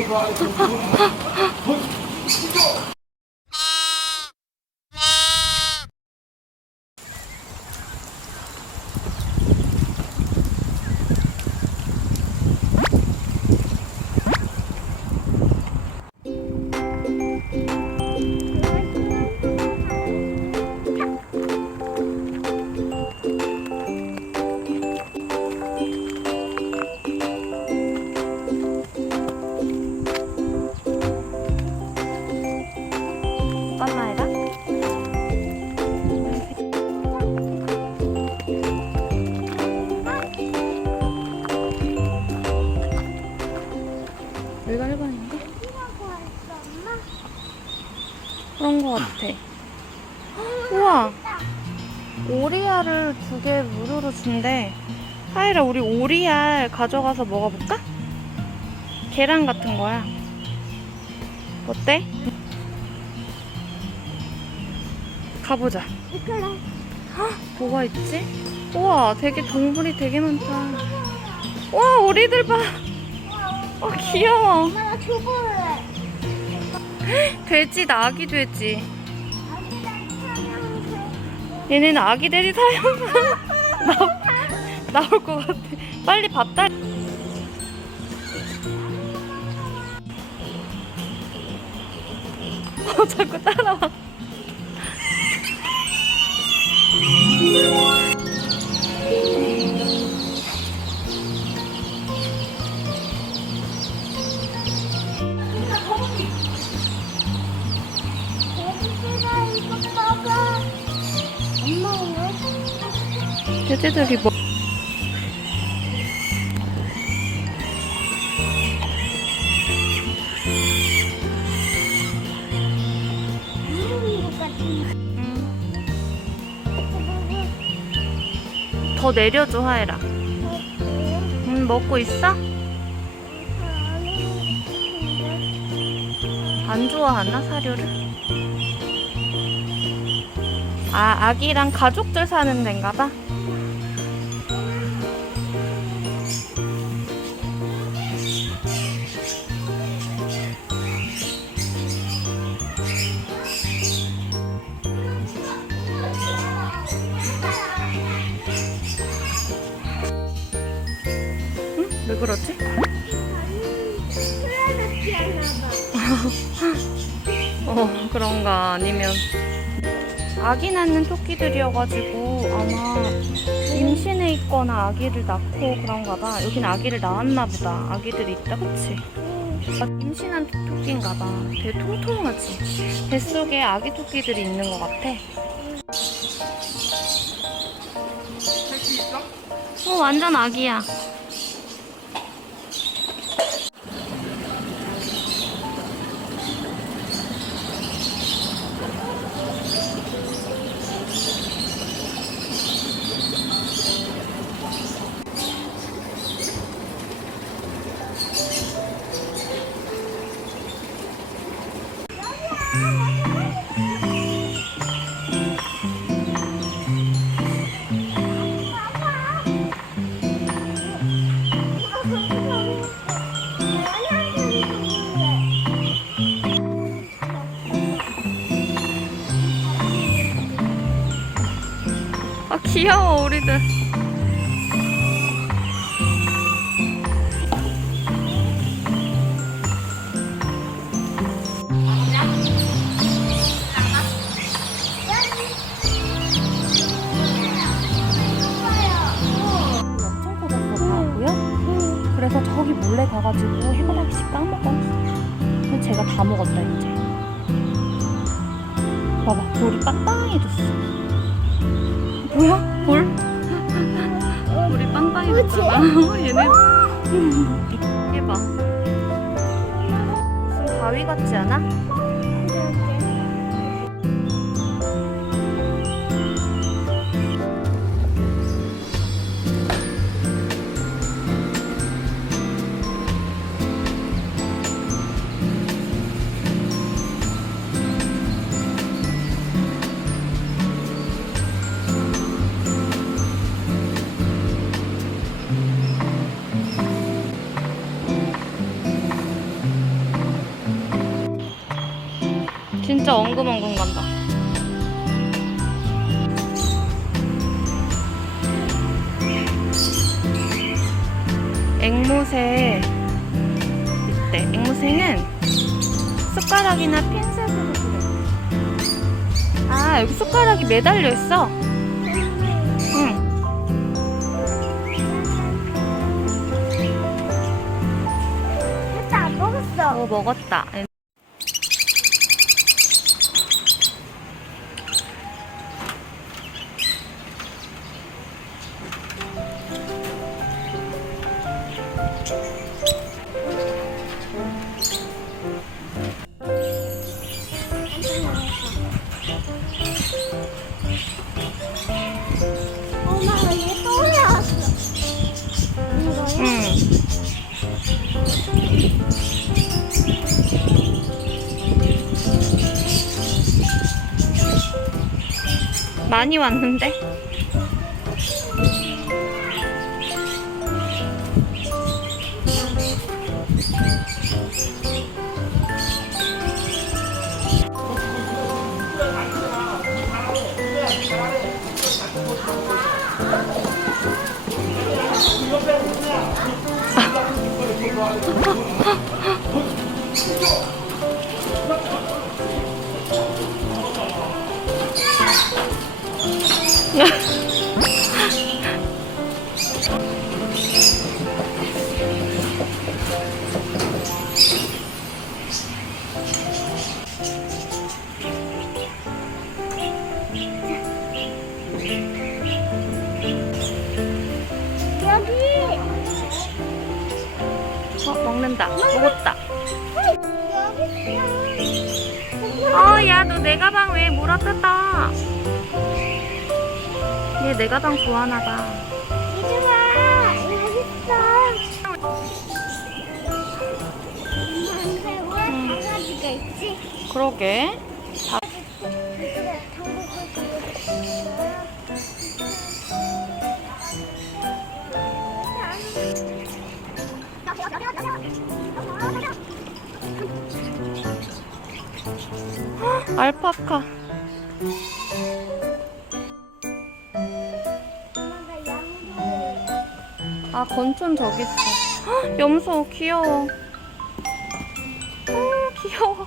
Oh, 그런 거 같아. 우와! 오리알을 두 개 무료로 준대. 하이라, 우리 오리알 가져가서 먹어볼까? 계란 같은 거야. 어때? 가보자. 뭐가 있지? 우와, 되게 동물이 되게 많다. 와, 오리들 봐. 어, 귀여워. 엄마가 줘볼래. 돼지. 아기랑 사냥 얘네는 아기 돼지 사용 나, 나올 것 같아. 빨리 밥 달. 어, 자꾸 따라와. 왜? 돼지들이 뭐. 더 내려줘, 하애라. 음, 먹고 있어? 안 좋아하나, 사료를? 아, 아기랑 가족들 사는 데인가 봐. 왜 그러지? 어, 그런가. 아니면 아기 낳는 토끼들이어가지고 아마 임신해 있거나 아기를 낳고 그런가 봐. 여긴 아기를 낳았나 보다. 아기들이 있다, 그치? 아, 임신한 토끼인가 봐. 되게 통통하지? 뱃속에 아기 토끼들이 있는 것 같아. 어, 완전 아기야. 아, 귀여워, 우리들. 가가지고 해바라기씩 까먹어. 제가 다 먹었다, 이제. 봐봐, 돌이 빵빵해졌어. 뭐야? 돌? 우리 빵빵해졌잖아. 얘네. 얘 봐. 무슨 바위 같지 않아? 진짜 엉금엉금 간다. 앵무새 있대. 앵무새는 숟가락이나 핀셋으로 그려. 아 여기 숟가락이 매달려 있어. 응. 안 먹었어. 어 먹었다. 많이 왔는데? 여 어, 먹는다. 먹었다. 있어. 어, 야, 너 내 가방 왜 물어뜯어? 얘 내 가방 좋아하나봐. 이리 와. 여기 있어. 엄마한테 왜 강아지가 있지? 그러게. 알파카. 건촌 저기 있어. 헉, 염소 귀여워. 어, 귀여워.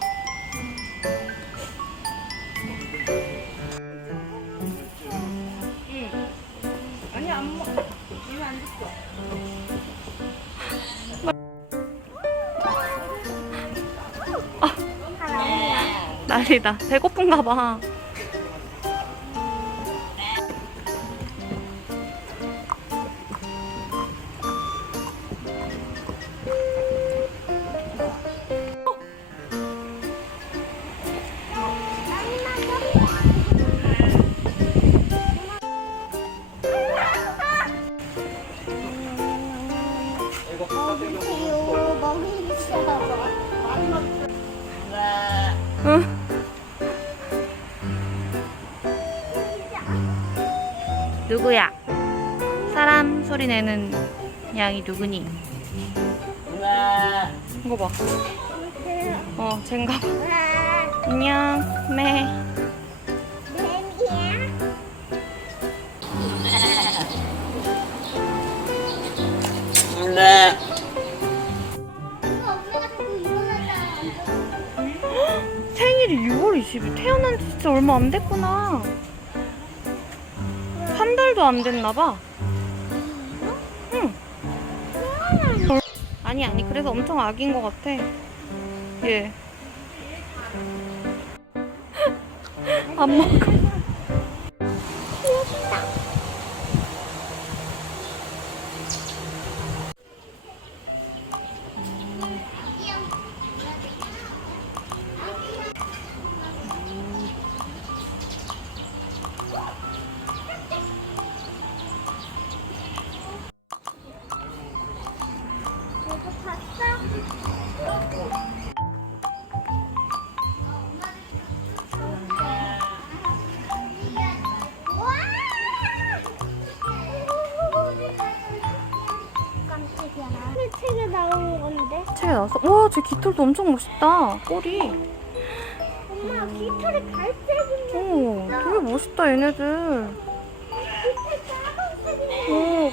아니, 안 먹. 이거 안. 사람이야. 난리다. 배고픈가 봐. 소리 내는 양이 누구니? 이거 봐. 어, 쟨가 봐. 안녕, 매. 일어나잖아. 생일이 6월 20일. 태어난 지 진짜 얼마 안 됐구나. 한 달도 안 됐나 봐. 아니, 아니. 그래서 엄청 아기인 것 같아. 얘. 안 먹어. 쟤 깃털도 엄청 멋있다. 꼬리. 엄마 깃털이 갈색인데 오, 되게 멋있다, 얘네들. 오.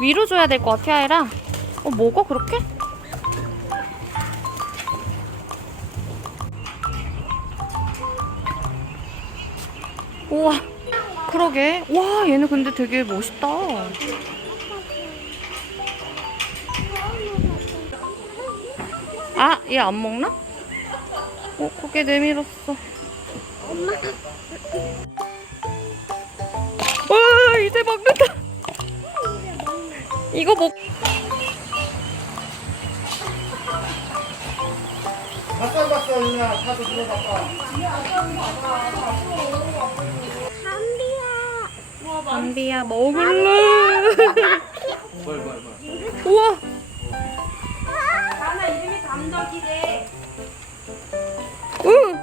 위로 줘야 될 것 같아, 아이라. 어, 먹어, 그렇게? 우와, 그러게. 와, 얘네 근데 되게 멋있다. 아, 얘 안 먹나? 어, 고개 내밀었어. 엄마 와, 이제 먹는다. 이거 먹. 봤어 봤어 누나 타도 들어봤다 담비야 담비야 먹을래. 우와. 나나 이름이 담덕이래. 응.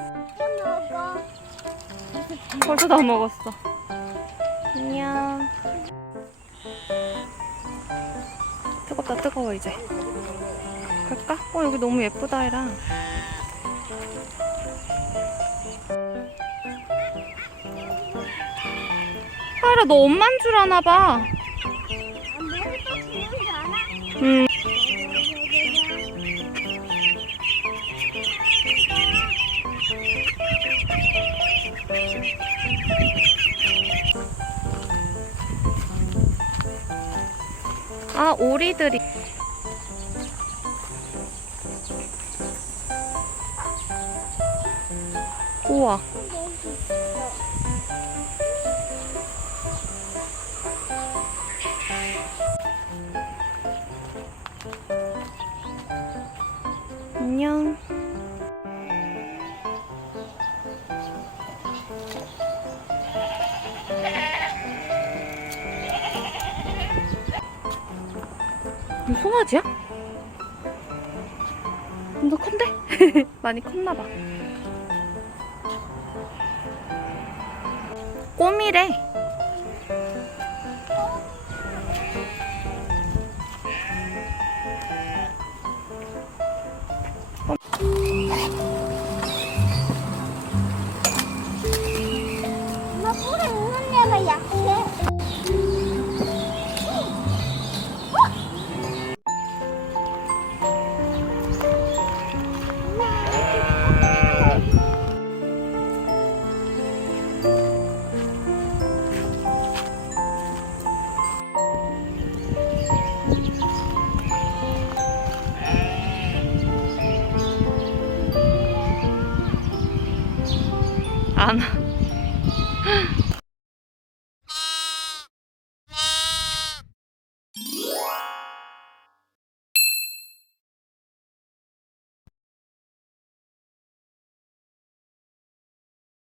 벌써 다 먹었어. 안녕. 뜨겁다 뜨거워 이제. 갈까? 어 여기 너무 예쁘다 이라. 하이라 너 엄만 줄 아나 봐. 음. 아 오리들이. 우와. 이거 송아지야? 좀더 큰데? 많이 컸나봐. 꼬미래.